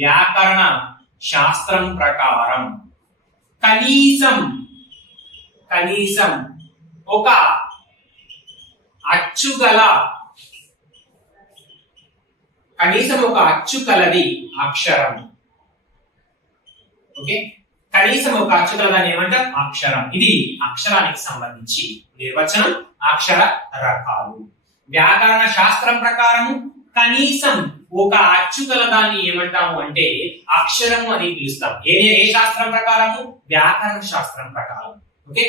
వ్యాకరణ శాస్త్రం ప్రకారం కనీసం ఒక అచ్చు కలది అక్షరం. ఓకే, కనీసం ఒక అచ్చు కలదాన్ని ఏమంటారు? అక్షరం. ఇది అక్షరానికి సంబంధించి నిర్వచనం, అక్షర రకాలు. వ్యాకరణ శాస్త్రం ప్రకారము కనీసం ఒక అచ్చు కలదాన్ని ఏమంటాము అంటే అక్షరము అని పిలుస్తాం. ఏ శాస్త్రం ప్రకారము? వ్యాకరణ శాస్త్రం ప్రకారం. ఓకే,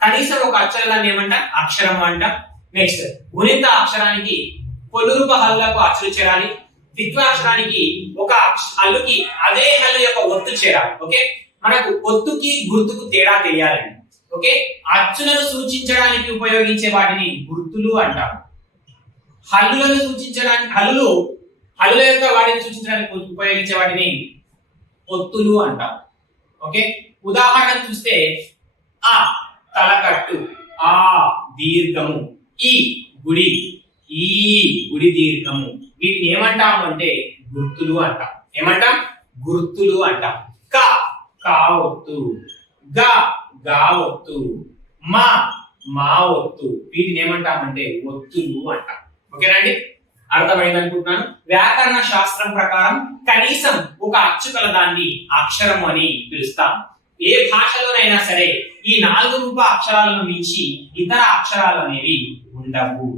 కనీసం ఒక అచ్చు కలదాన్ని ఏమంటాం? అక్షరము అంటాం. నెక్స్ట్, గుణిత అక్షరానికి పొల్లురూప హల్లులకు అచ్చులు చేరాలి. ద్విత్వాక్షరానికి ఒక హల్లుకి అదే హల్లు యొక్క ఒత్తు చేరాలి. ఓకే, మనకు ఒత్తుకి గుర్తుకు తేడా తెలియాలండి. ఓకే, అచ్చులను సూచించడానికి ఉపయోగించే వాటిని గుర్తులు అంటాం. హల్లులను సూచించడానికి హల్లుల యొక్క వాటిని సూచించడానికి ఉపయోగించే వాటిని ఒత్తులు అంటాం. ఓకే, ఉదాహరణ చూస్తే ఆ తలకట్టు, ఆ దీర్ఘము, ఈ గుడి, ఈ గుడి దీర్ఘము, వీటిని ఏమంటాము అంటే గుర్తులు అంటాం. ఏమంటాం? గుర్తులు అంటాం. కా ఒత్తు, గా ఒత్తు, మా ఒత్తు, వీటిని ఏమంటామంటే ఒత్తులు అంటాం. ఓకేనండి, అర్థమైంది అనుకుంటున్నాను. వ్యాకరణ శాస్త్రం ప్రకారం కనీసం ఒక అచ్చు కలదాన్ని అక్షరం అని పిలుస్తాం. ఏ భాషలోనైనా సరే ఈ 4 రూప అక్షరాలను మించి ఇతర అక్షరాలు అనేవి ఉండవు.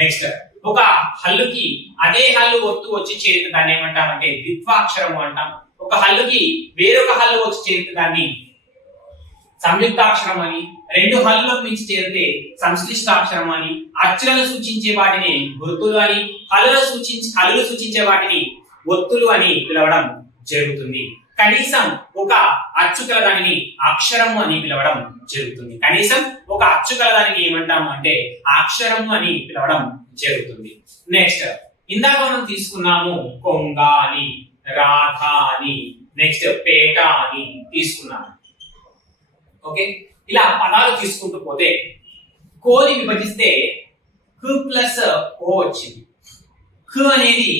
నెక్స్ట్, ఒక హల్లుకి అదే హల్లు ఒత్తు వచ్చి చేరితే దాన్ని ఏమంటామంటే ద్విత్వాక్షరము అంటాం. ఒక హల్లుకి వేరొక హల్లు వచ్చి చేరితే దాన్ని సంయుక్తాక్షరం అని, 2 హల్లులకు మించి చేరితే సంశ్లిష్టాక్షరం అని, అచ్చులను సూచించే వాటిని గుర్తులు అని, హల్లులు సూచించే వాటిని ఒత్తులు అని పిలవడం జరుగుతుంది. కనీసం ఒక అచ్చు కలదానిని అక్షరము అని పిలవడం జరుగుతుంది. కనీసం ఒక అచ్చు కలదానికి ఏమంటాము అంటే అక్షరము అని పిలవడం జరుగుతుంది. నెక్స్ట్, ఇందాక మనం తీసుకున్నాము కొంగ అని, రాధ అని, నెక్స్ట్ పేట అని తీసుకున్నాము. ఓకే, ఇలా పదాలు తీసుకుంటూ పోతే కోని విభజిస్తే క్ ప్లస్ ఓ వచ్చింది. క్ అనేది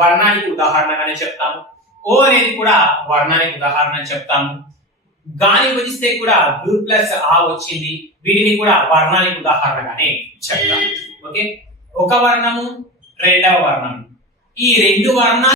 వర్ణానికి ఉదాహరణగానే చెప్తాము. ఓ అనేది కూడా వర్ణానికి ఉదాహరణ చెప్తాము. గాని విభజిస్తే కూడా గ్ ప్లస్ ఆ వచ్చింది. వీటిని కూడా వర్ణానికి ఉదాహరణగానే చెప్తాము. ఓకే, ఒక వర్ణము, రెండవ వర్ణము, ఈ 2 వర్ణాలు